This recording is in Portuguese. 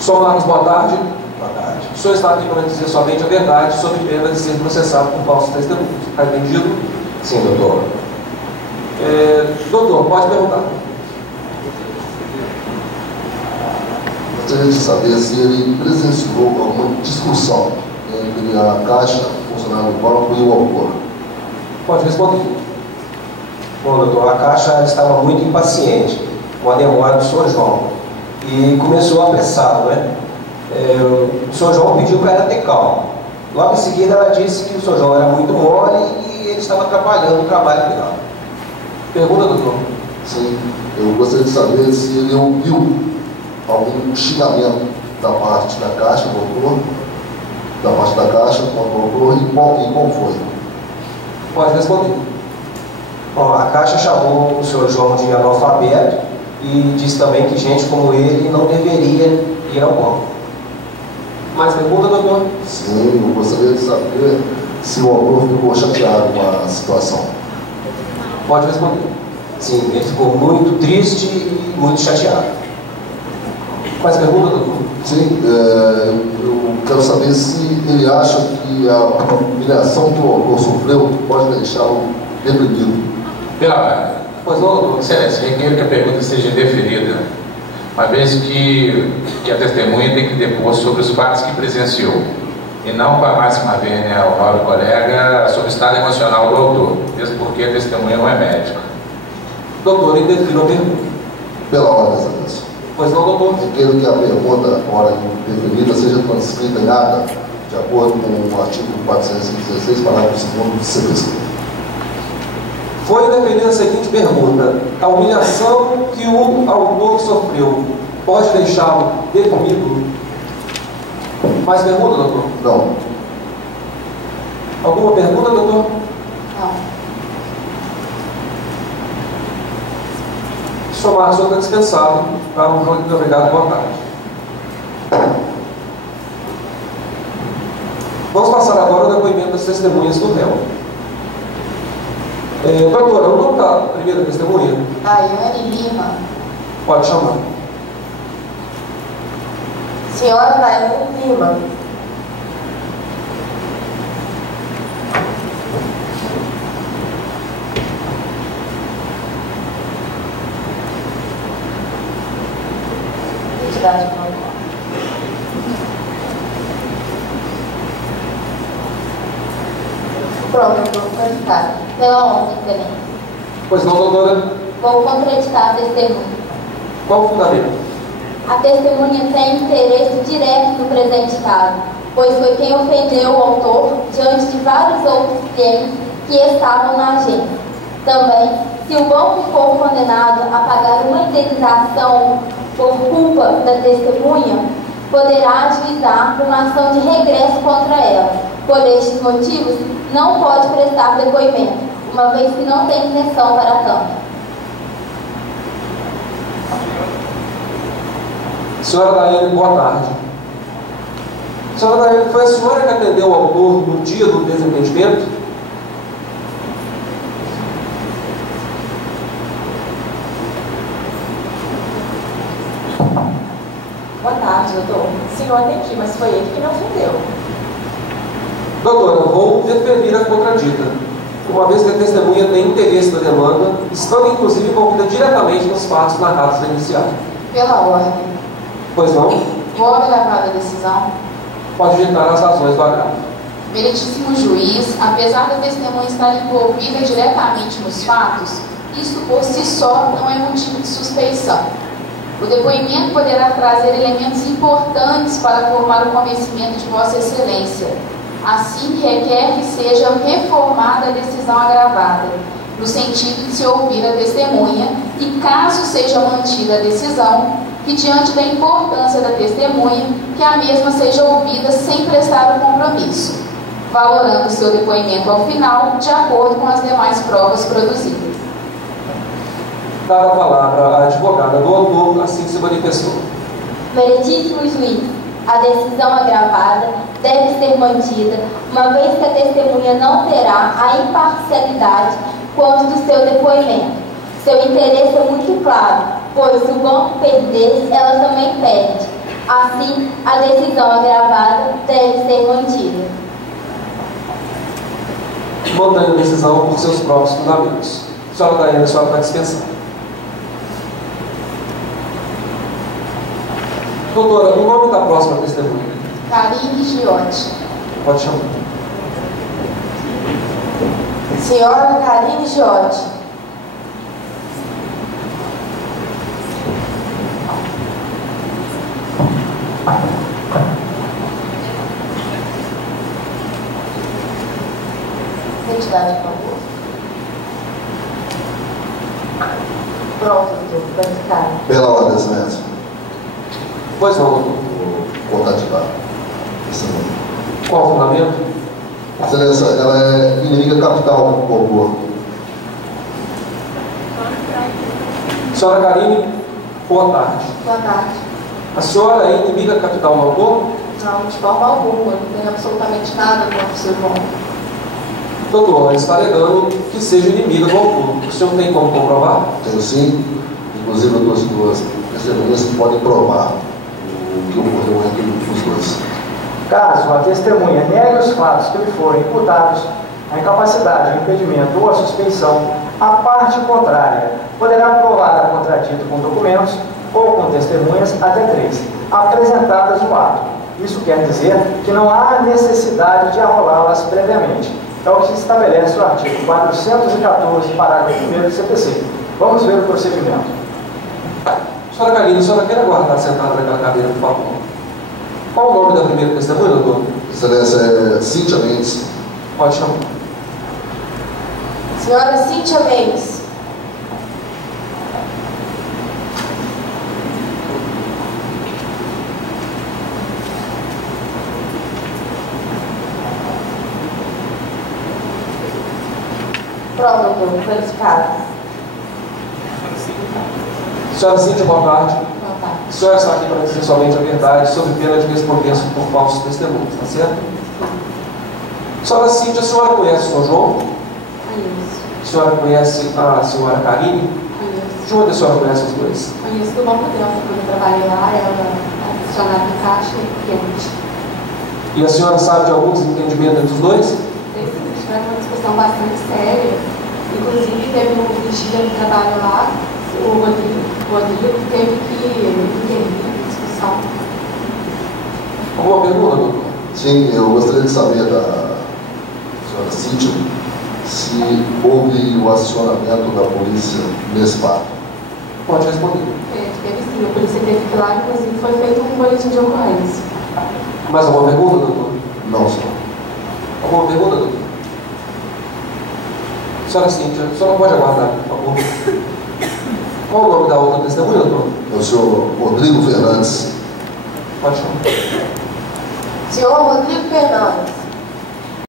Sr. Marcos, boa tarde. Boa tarde. O senhor está aqui para dizer somente a verdade sob pena de ser processado por falso testemunho. Está entendido? Sim, doutor. Doutor, pode perguntar. Gostaria de saber se ele presenciou alguma discussão entre a Caixa, o funcionário do banco e o autor. Pode responder. Bom, doutor, a Caixa estava muito impaciente com a demora do Sr. João e começou apressado, né? O Sr. João pediu para ela ter calma. Logo em seguida, ela disse que o Sr. João era muito mole e ele estava atrapalhando o trabalho dela. Pergunta, doutor. Sim, eu gostaria de saber se ele ouviu algum xingamento da parte da Caixa, do autor, da parte da Caixa contra o autor e qual foi? Pode responder. Bom, a Caixa chamou o Sr. João de analfabeto e disse também que gente como ele não deveria ir ao banco. Mais pergunta, doutor? Sim, eu gostaria de saber se o autor ficou chateado com a situação. Pode responder. Sim, ele ficou muito triste e muito chateado. Mais pergunta, doutor? Sim, eu quero saber se ele acha que a humilhação que o autor sofreu pode deixá-lo deprimido. Pois não, doutor? Excelência, requer que a pergunta seja indeferida, uma vez que a testemunha tem que depor sobre os fatos que presenciou, e não com a máxima vênia ao nobre colega sobre o estado emocional do autor, mesmo porque a testemunha não é médica. Doutor, indefiro a pergunta. Pela ordem, excelência. Pois não, doutor? Requer que a pergunta, na hora indeferida, seja transcrita em ata, de acordo com o artigo 416, parágrafo 2º do CPC. Foi indeferida a seguinte pergunta: a humilhação que o autor sofreu pode deixá-lo deprimido? Mais pergunta, doutor? Não. Alguma pergunta, doutor? Não. Sr. Marcos, o senhor está dispensado. Tá? Muito obrigado, boa tarde. Vamos passar agora ao depoimento das testemunhas do réu. Doutora, o nome da primeira testemunha? Daiane Lima. Pode chamar. Senhora Daiane Lima. Identidade própria. Pronto, eu vou contraditar. Pela ordem, excelência. Pois não, doutora? Vou contraditar a testemunha. Qual o fundamento? A testemunha tem interesse direto no presente caso, pois foi quem ofendeu o autor diante de vários outros clientes que estavam na agência. Também, se o banco for condenado a pagar uma indenização por culpa da testemunha, poderá ajuizar por uma ação de regresso contra ela. Por estes motivos, não pode prestar depoimento, uma vez que não tem intenção para tanto. Senhora Daiane, boa tarde. Senhora Daiane, foi a senhora que atendeu o autor no dia do desentendimento? Boa tarde, doutor. Sim, eu atendi, mas foi ele que me ofendeu. Doutora, vou deferir a contradita, uma vez que a testemunha tem interesse na demanda, estando inclusive envolvida diretamente nos fatos narrados na inicial. Pela ordem. Pois não? Vou agravar a decisão. Pode ditar as razões do agravo. Meritíssimo juiz, apesar da testemunha estar envolvida diretamente nos fatos, isso por si só não é motivo de suspeição. O depoimento poderá trazer elementos importantes para formar o convencimento de Vossa Excelência. Assim, requer que seja reformada a decisão agravada, no sentido de se ouvir a testemunha e, caso seja mantida a decisão, que diante da importância da testemunha, que a mesma seja ouvida sem prestar o compromisso, valorando o seu depoimento ao final, de acordo com as demais provas produzidas. Dada a palavra à advogada do autor, assim se manifestou. Meritíssimo juiz, a decisão agravada deve ser mantida, uma vez que a testemunha não terá a imparcialidade quanto do seu depoimento. Seu interesse é muito claro, pois se o banco perder, ela também perde. Assim, a decisão agravada deve ser mantida. Mantendo a decisão por seus próprios fundamentos. Senhora Daiane, a senhora vai dispensar. Doutora, o nome da próxima testemunha? Karine Giotti. Pode chamar. Senhora Karine Giotti. Identidade, por favor. Pronto, doutor. Verificado. Pela ordem, excelência. Pois não, doutor. Vou contativar. Qual o fundamento? Excelência, ela é inimiga capital do autor. Senhora Karine, boa tarde. Boa tarde. A senhora é inimiga capital do autor? Não, de forma alguma. Não tenho absolutamente nada contra o seu João. Doutor, ela está alegando que seja inimiga do autor. O senhor tem como comprovar? Tenho sim, inclusive duas testemunhas que podem provar o que ocorreu entre os dois. Caso a testemunha negue os fatos que lhe forem imputados, a incapacidade, o impedimento ou a suspeição, a parte contrária poderá provar a contradito com documentos ou com testemunhas até 3, apresentadas no ato. Isso quer dizer que não há necessidade de arrolá-las previamente. É o que estabelece o artigo 414, parágrafo 1º do CPC. Vamos ver o procedimento. Senhora Karine, a senhora quer aguardar sentada naquela cadeira, por favor? Qual o nome da primeira testemunha, doutor? Excelência é Cíntia Mendes. Pode chamar. Senhora Cíntia Mendes. Pronto, doutor. Verificado. Senhora Cíntia, boa tarde. Boa tarde. A senhora está aqui para dizer somente a verdade, sob pena de responder por falsos testemunhos, está certo? Senhora Cíntia, a senhora conhece o Sr. João? Conheço. A senhora conhece a senhora Karine? Conheço. De onde a senhora conhece os dois? Conheço do Banco Delta, quando eu trabalhei lá, ela era funcionária de caixa e cliente. E a senhora sabe de algum desentendimento entre os dois? Eles tiveram uma discussão bastante séria. Inclusive, teve um dia de trabalho lá, o Rodrigo teve que intervir na discussão. Alguma pergunta, doutor? Sim, eu gostaria de saber da senhora Cíntia se houve o acionamento da polícia nesse fato. Pode responder. Teve sim, a polícia teve que ir lá, inclusive foi feito um boletim de ocorrência. Mais alguma pergunta, doutor? Não, senhor. Alguma pergunta, doutor? Senhora Cíntia, a senhora pode aguardar, por favor? Qual o nome da outra testemunha, doutor? É o senhor Rodrigo Fernandes. Pode chamar. Senhor Rodrigo Fernandes.